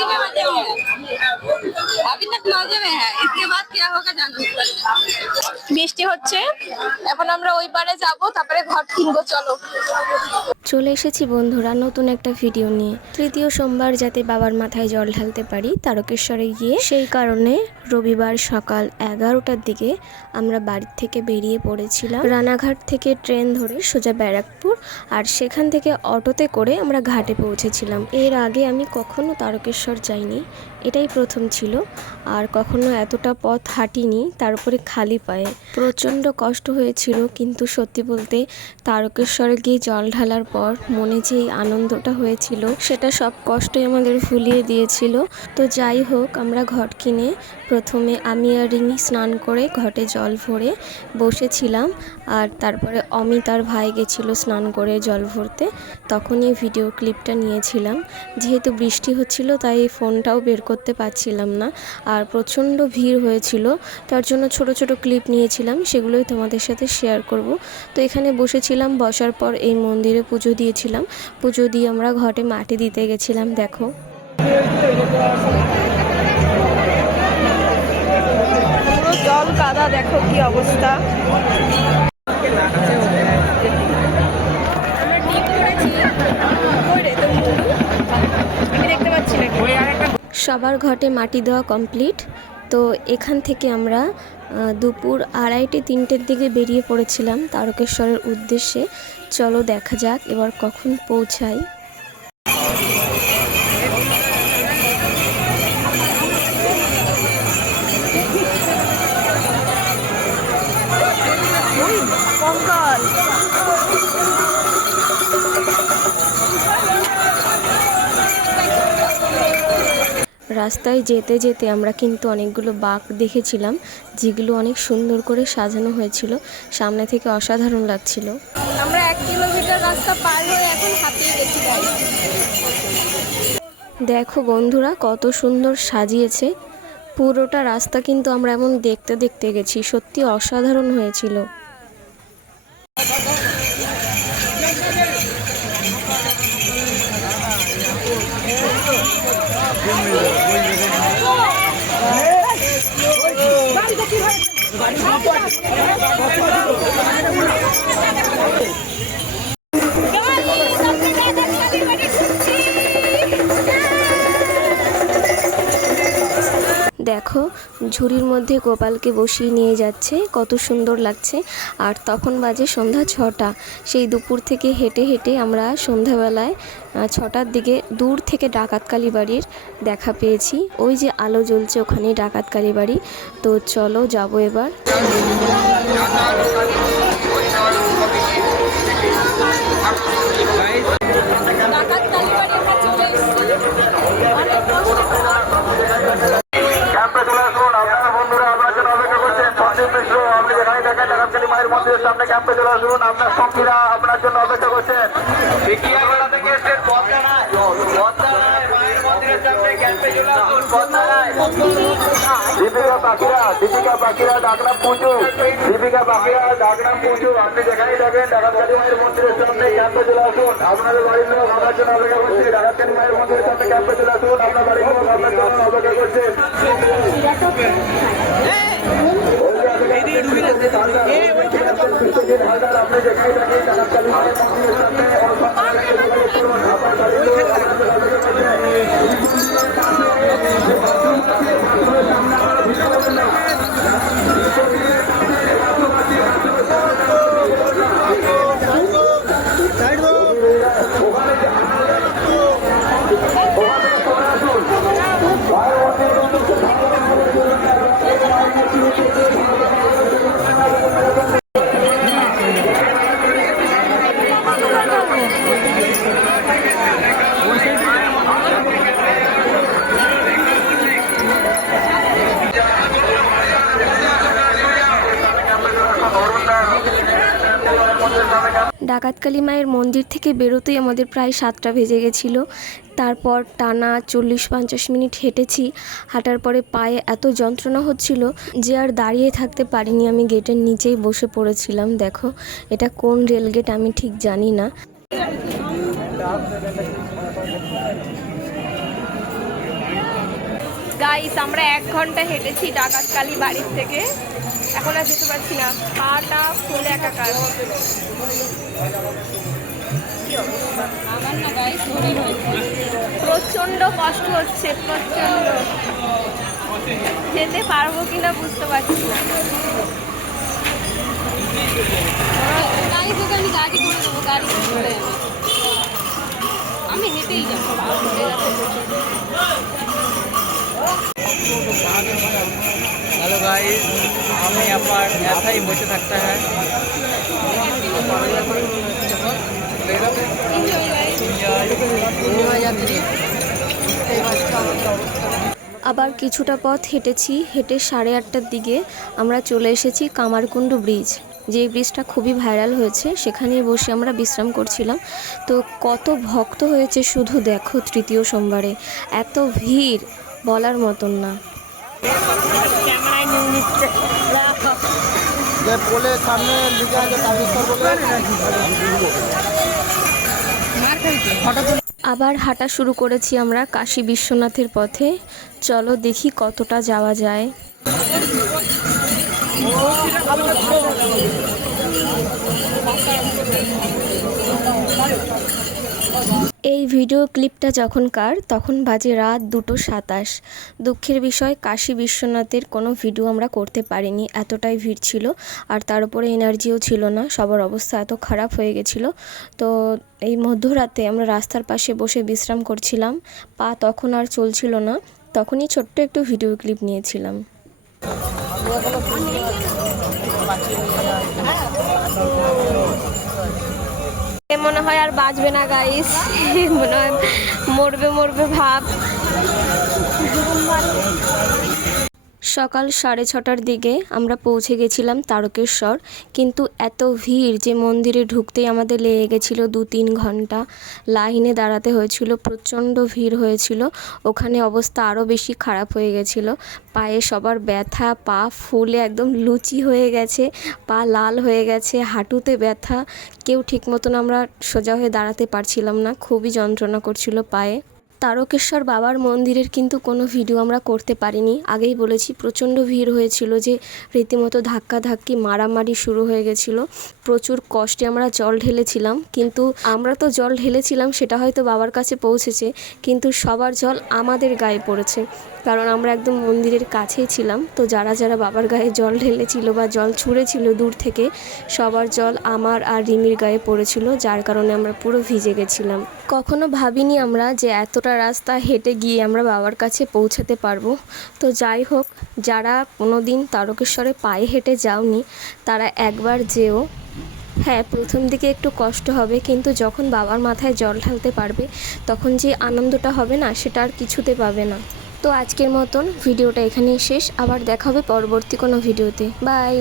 मस्ती में मजे में अभी तक मजे में है इसके बाद क्या होगा जानते বৃষ্টি হচ্ছে এখন আমরা ওই পারে যাব তারপরে ঘর কিনবো চলো চলে এসেছি বন্ধুরা নতুন একটা ভিডিও নিয়ে। তৃতীয় সোমবার যাতে বাবার মাথায় জল ঢালতে পারি তারকেশ্বরে গিয়ে, সেই কারণে রবিবার সকাল 11টার দিকে আমরা বাড়ি থেকে বেরিয়ে পড়েছিলাম। রানাঘাট থেকে ট্রেন ধরে সোজা ব্যারাকপুর, আর সেখান থেকে অটোতে করে আমরা ঘাটে পৌঁছেছিলাম। এর আগে আমি কখনো তারকেশ্বর যাইনি, এটাই প্রথম ছিল। আর কখনো এতটা পথ হাঁটিনি, তার উপরে খালি পায়ে। প্রচণ্ড কষ্ট হয়েছিল, কিন্তু সত্যি বলতে তারকেশ্বরে গিয়ে জল ঢালার পর মনে যে এই আনন্দটা হয়েছিল সেটা সব কষ্টই আমাদের ভুলিয়ে দিয়েছিল। তো যাই হোক, আমরা ঘট কিনে প্রথমে আমি আর রিমি স্নান করে ঘটে জল ভরে বসেছিলাম, আর তারপরে অমিত আর ভাই গেছিলো স্নান করে জল ভরতে। তখনই ভিডিও ক্লিপটা নিয়েছিলাম। যেহেতু বৃষ্টি হচ্ছিল তাই ফোনটাও বের করতে পারছিলাম না, আর প্রচণ্ড ভিড় হয়েছিল, তার জন্য ছোট ছোট ক্লিপ নিয়েছিলাম, সেগুলোই তোমাদের সাথে শেয়ার করব। তো এখানে বসেছিলাম, বসার পর এই মন্দিরে পুজো দিয়েছিলাম। পুজো দিয়ে আমরা ঘটে মাটি দিতে গেছিলাম। দেখো জল কাদা, দেখো কি অবস্থা। সবার ঘটে মাটি দেওয়া কমপ্লিট। তো এখান থেকে আমরা দুপুর 2:30-3টের দিকে বেরিয়ে পড়েছিলাম তারকেশ্বরের উদ্দেশ্যে। চলো দেখা যাক এবার কখন পৌঁছাই। রাস্তায় যেতে যেতে আমরা কিন্তু অনেকগুলো বাঁক দেখেছিলাম, যেগুলো অনেক সুন্দর করে সাজানো হয়েছিল। সামনে থেকে অসাধারণ লাগছিল। আমরা 1 কিলোমিটার রাস্তা পার হয়ে এখন হাঁপিয়ে গেছি। দেখো বন্ধুরা কত সুন্দর সাজিয়েছে পুরোটা রাস্তা, কিন্তু আমরা এমন দেখতে দেখতে গেছি, সত্যি অসাধারণ হয়েছিল। দেখো ঝুড়ির মধ্যে গোপালকে বসিয়ে নিয়ে যাচ্ছে, কত সুন্দর লাগছে। আর তখন বাজে সন্ধ্যা 6টা। সেই দুপুর থেকে হেঁটে হেঁটে আমরা সন্ধ্যাবেলায় 6টার দিকে দূর থেকে ডাকাতকালী বাড়ির দেখা পেয়েছি। ওই যে আলো জ্বলছে ওখানেই ডাকাতকালী বাড়ি। তো চলো যাবো এবার। সামনে ক্যাম্পে চলে আসুন, আপনার সঙ্গীরা আপনার জন্য অপেক্ষা করছেন। দীপিকা পাখিরা ডাকনাম পুজো, দীপিকা পাখিরা ডাকনাম পুজো, আপনি যেখানেই থাকেন ডাকাতকালী মায়ের মন্দিরের সামনে ক্যাম্পে চলে আসুন। আপনাদের বাড়ির লোক আপনার জন্য অপেক্ষা করছে। ডাকাতকালী মায়ের মন্দিরের সামনে ক্যাম্পে চলে আসুন, আপনার বাড়ির লোক আপনার জন্য অপেক্ষা করছে। আপনি যেখানেই থাকেন ডাকাতকালী মায়ের মন্দিরের সামনে ডাকাতকালী মায়ের মন্দির থেকে বেরোতেই আমাদের প্রায় 7টা বেজে গেছিলো। তারপর টানা 40-50 মিনিট হেঁটেছি। হাঁটার পরে পায়ে এত যন্ত্রণা হচ্ছিল যে আর দাঁড়িয়ে থাকতে পারিনি, আমি গেটের নিচেই বসে পড়েছিলাম। দেখো এটা কোন রেল গেট আমি ঠিক জানি না। গাইস আমরা 1 ঘন্টা হেঁটেছি ডাকাতকালী বাড়ির থেকে, এখন আর যেতে পারছি না, পাটা ফুলে একাকার। প্রচন্ড কষ্ট হচ্ছে, প্রচন্ড। যেতে পারবো কিনা বুঝতে পারছি না। আমি গাড়ি করে দেবো, গাড়ি করে আমি হেঁটেই যাবো। हेलो गाइस, हमें यहाँ पर ऐसा ही बचे सकता है। আবার কিছুটা পথ হেঁটেছি, হেঁটে 8:30টার দিকে আমরা চলে এসেছি কামারকুণ্ডু ব্রিজ। যে ব্রিজটা খুবই ভাইরাল হয়েছে, সেখানেই বসে আমরা বিশ্রাম করছিলাম। তো কত ভক্ত হয়েছে শুধু দেখো, তৃতীয় সোমবারে এত ভিড় বলার মতন না। আবার হাঁটা শুরু করেছি আমরা কাশী বিশ্বনাথের পথে। চলো দেখি কতটা যাওয়া যায়। এই ভিডিও ক্লিপটা যখনকার, তখন বাজে রাত 2:27। দুঃখের বিষয় কাশী বিশ্বনাথের কোনো ভিডিও আমরা করতে পারিনি, এতটাই ভিড় ছিল। আর তার উপরে এনার্জিও ছিল না, সবার অবস্থা এত খারাপ হয়ে গেছিলো। তো এই মধ্যরাতে আমরা রাস্তার পাশে বসে বিশ্রাম করছিলাম, পা তখন আর চলছিল না, তখনই ছোট্ট একটু ভিডিও ক্লিপ নিয়েছিলাম। মনে হয় আর বাঁচবে না গাইস, মনে হয় মরবে ভাব। সকাল 6:30টার দিকে আমরা পৌঁছে গেছিলাম তারকেশ্বর, কিন্তু এত ভিড় যে মন্দিরে ঢুকতেই আমাদের লেগে গেছিলো 2-3 ঘন্টা। লাইনে দাঁড়াতে হয়েছিল, প্রচণ্ড ভিড় হয়েছিল। ওখানে অবস্থা আরও বেশি খারাপ হয়ে গেছিলো, পায়ে সবার ব্যথা, পা ফুলে একদম লুচি হয়ে গেছে, পা লাল হয়ে গেছে, হাঁটুতে ব্যথা, কেউ ঠিক মতন আমরা সোজা হয়ে দাঁড়াতে পারছিলাম না, খুবই যন্ত্রণা করছিল পায়ে। তারকেশ্বর বাবার মন্দিরের কিন্তু কোনো ভিডিও আমরা করতে পারিনি, আগেই বলেছি প্রচণ্ড ভিড় হয়েছিল যে রীতিমতো ধাক্কাধাক্কি মারামারি শুরু হয়ে গেছিলো। প্রচুর কষ্টে আমরা জল ঢেলেছিলাম, কিন্তু আমরা তো জল ঢেলেছিলাম সেটা হয়তো বাবার কাছে পৌঁছেছে, কিন্তু সবার জল আমাদের গায়ে পড়েছে, কারণ আমরা একদম মন্দিরের কাছেই ছিলাম। তো যারা যারা বাবার গায়ে জল ঢেলেছিল বা জল ছুঁড়েছিল দূর থেকে, সবার জল আমার আর রিমির গায়ে পড়েছিল, যার কারণে আমরা পুরো ভিজে গেছিলাম। কখনো ভাবিনি আমরা যে এতটা রাস্তা হেঁটে গিয়ে আমরা বাবার কাছে পৌঁছাতে পারবো। তো যাই হোক, যারা কোনো দিন তারকেশ্বরে পায়ে হেঁটে যাওনি তারা একবার যেও। হ্যাঁ, প্রথম দিকে একটু কষ্ট হবে, কিন্তু যখন বাবার মাথায় জল ঢালতে পারবে তখন যে আনন্দটা হবে না, সেটা আর কিছুতে পাবে না। তো আজকের মতন ভিডিওটা এখানেই শেষ, আবার দেখা হবে পরবর্তী কোনো ভিডিওতে। বাই।